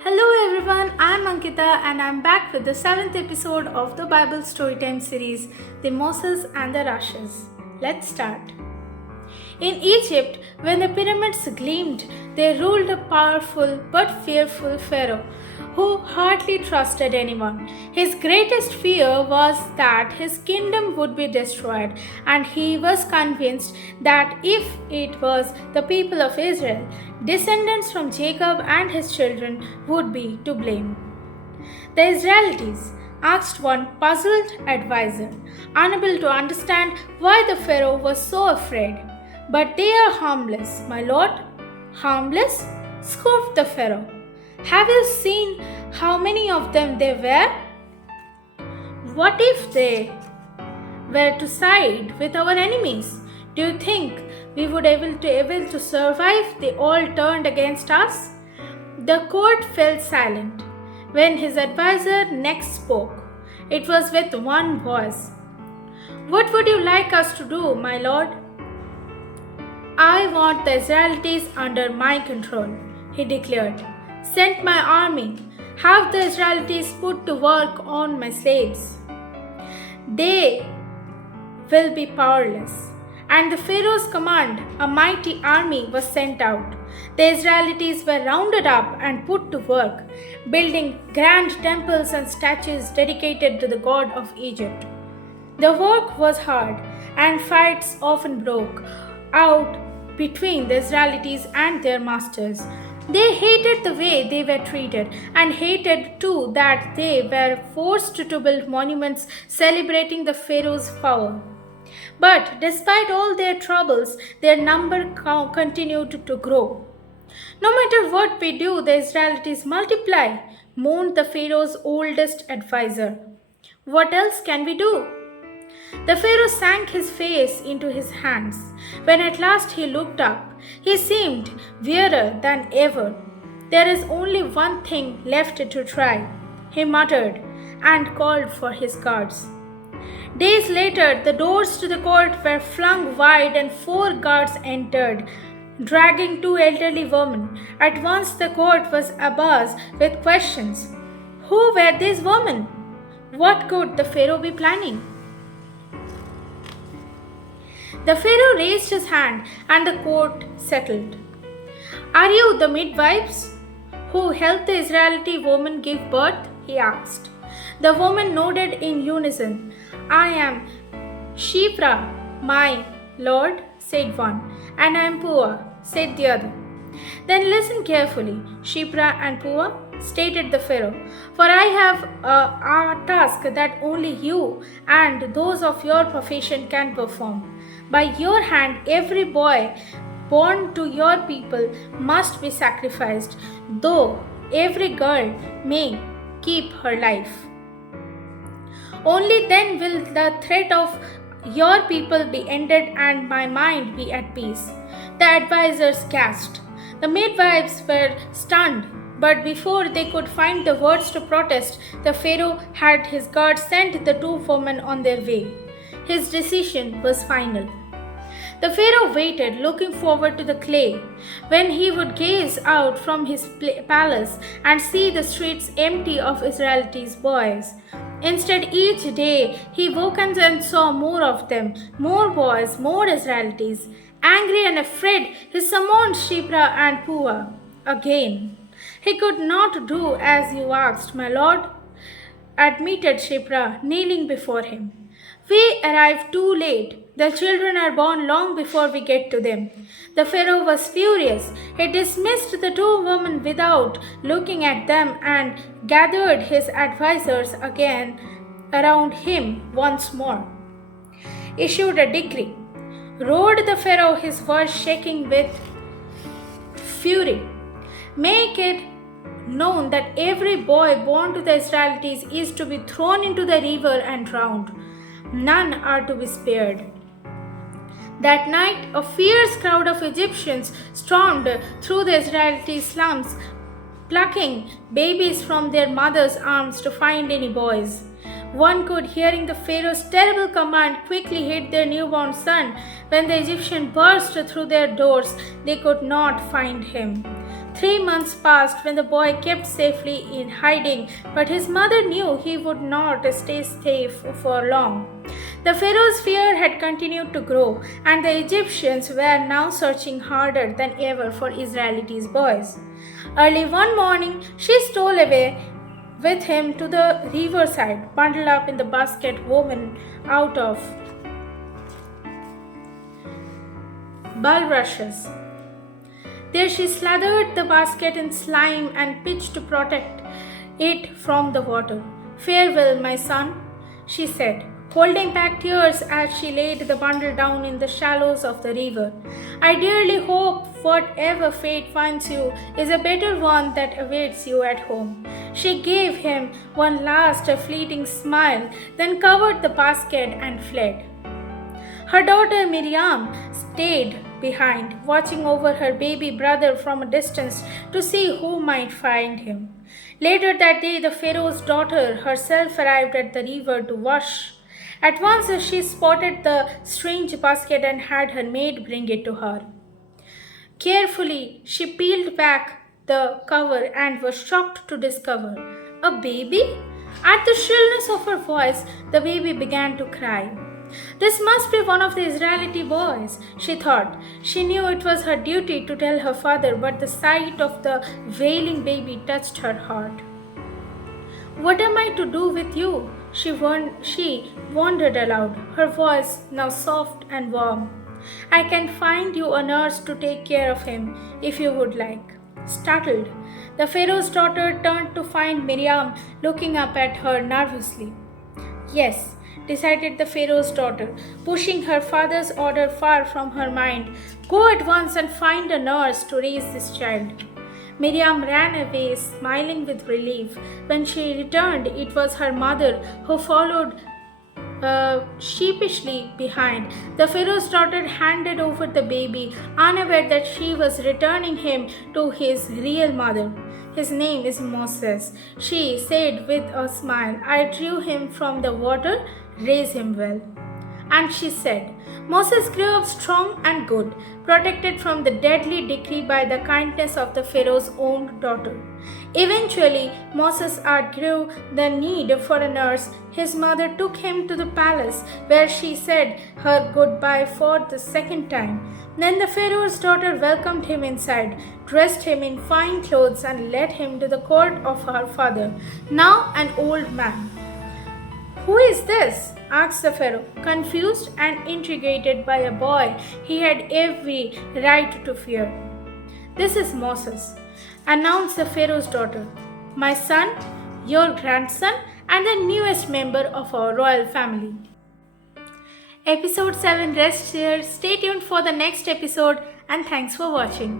Hello everyone, I'm Ankita and I'm back with the 7th episode of the Bible Storytime series, The Moses and the Rashes. Let's start. In Egypt, when the pyramids gleamed, there ruled a powerful but fearful Pharaoh who hardly trusted anyone. His greatest fear was that his kingdom would be destroyed, and he was convinced that if it was the people of Israel, descendants from Jacob and his children would be to blame. The Israelites asked one puzzled advisor, unable to understand why the Pharaoh was so afraid. But they are harmless, my lord. Harmless? Scoffed the Pharaoh. Have you seen how many of them there were? What if they were to side with our enemies? Do you think we would able to survive? They all turned against us? The court fell silent. When his advisor next spoke, it was with one voice. What would you like us to do, my lord? I want the Israelites under my control, he declared. Send my army. Have the Israelites put to work on my slaves. They will be powerless. And the Pharaoh's command, a mighty army, was sent out. The Israelites were rounded up and put to work, building grand temples and statues dedicated to the god of Egypt. The work was hard, and fights often broke out between the Israelites and their masters. They hated the way they were treated and hated too that they were forced to build monuments celebrating the Pharaoh's power. But despite all their troubles, their number continued to grow. No matter what we do, the Israelites multiply, mourned the Pharaoh's oldest advisor. What else can we do? The Pharaoh sank his face into his hands. When at last he looked up, he seemed wearier than ever. There is only one thing left to try, he muttered and called for his guards. Days later, the doors to the court were flung wide and 4 guards entered, dragging 2 elderly women. At once the court was abuzz with questions. Who were these women? What could the Pharaoh be planning? The Pharaoh raised his hand and the court settled. Are you the midwives who helped the Israelite woman give birth? He asked. The woman nodded in unison. I am Shipra, my lord, said one, and I am Pua, said the other. Then listen carefully, Shipra and Pua, stated the Pharaoh, for I have a task that only you and those of your profession can perform. By your hand, every boy born to your people must be sacrificed, though every girl may keep her life. Only then will the threat of your people be ended and my mind be at peace. The advisors gasped. The midwives were stunned, but before they could find the words to protest, the Pharaoh had his guards send the 2 women on their way. His decision was final. The Pharaoh waited, looking forward to the clay, when he would gaze out from his palace and see the streets empty of Israelite boys. Instead, each day he woke and saw more of them, more boys, more Israelites. Angry and afraid, he summoned Shipra and Pua again. He could not do as you asked, my lord, admitted Shipra, kneeling before him. We arrived too late. The children are born long before we get to them. The Pharaoh was furious. He dismissed the 2 women without looking at them and gathered his advisors again around him once more. Issued a decree. Roared the Pharaoh, his voice shaking with fury. Make it known that every boy born to the Israelites is to be thrown into the river and drowned. None are to be spared. That night, a fierce crowd of Egyptians stormed through the Israelite slums, plucking babies from their mothers' arms to find any boys. One could, hearing the Pharaoh's terrible command, quickly hid their newborn son. When the Egyptian burst through their doors, they could not find him. 3 months passed when the boy kept safely in hiding, but his mother knew he would not stay safe for long. The Pharaoh's fear had continued to grow, and the Egyptians were now searching harder than ever for Israelites' boys. Early one morning, she stole away with him to the riverside, bundled up in the basket woven out of bulrushes. There she slathered the basket in slime and pitch to protect it from the water. "Farewell, my son," she said, holding back tears as she laid the bundle down in the shallows of the river. "I dearly hope whatever fate finds you is a better one that awaits you at home." She gave him one last fleeting smile, then covered the basket and fled. Her daughter Miriam stayed behind, watching over her baby brother from a distance to see who might find him. Later that day, the Pharaoh's daughter herself arrived at the river to wash. At once she spotted the strange basket and had her maid bring it to her. Carefully, she peeled back the cover and was shocked to discover a baby. At the shrillness of her voice, the baby began to cry. This must be one of the Israelite boys, she thought. She knew it was her duty to tell her father, but the sight of the wailing baby touched her heart. "What am I to do with you?" She wondered aloud, her voice now soft and warm. "I can find you a nurse to take care of him, if you would like." Startled, the Pharaoh's daughter turned to find Miriam looking up at her nervously. "Yes," decided the Pharaoh's daughter, pushing her father's order far from her mind. "Go at once and find a nurse to raise this child." Miriam ran away, smiling with relief. When she returned, it was her mother who followed sheepishly behind. The Pharaoh's daughter handed over the baby, unaware that she was returning him to his real mother. "His name is Moses," she said with a smile. "I drew him from the water. Raise him well." And she said, Moses grew up strong and good, protected from the deadly decree by the kindness of the Pharaoh's own daughter. Eventually, Moses outgrew the need for a nurse. His mother took him to the palace, where she said her goodbye for the second time. Then the Pharaoh's daughter welcomed him inside, dressed him in fine clothes, and led him to the court of her father, now an old man. "Who is this?" asked the Pharaoh, confused and intrigued by a boy he had every right to fear. "This is Moses," announced the Pharaoh's daughter, "my son, your grandson, and the newest member of our royal family." Episode 7 rests here. Stay tuned for the next episode, and thanks for watching.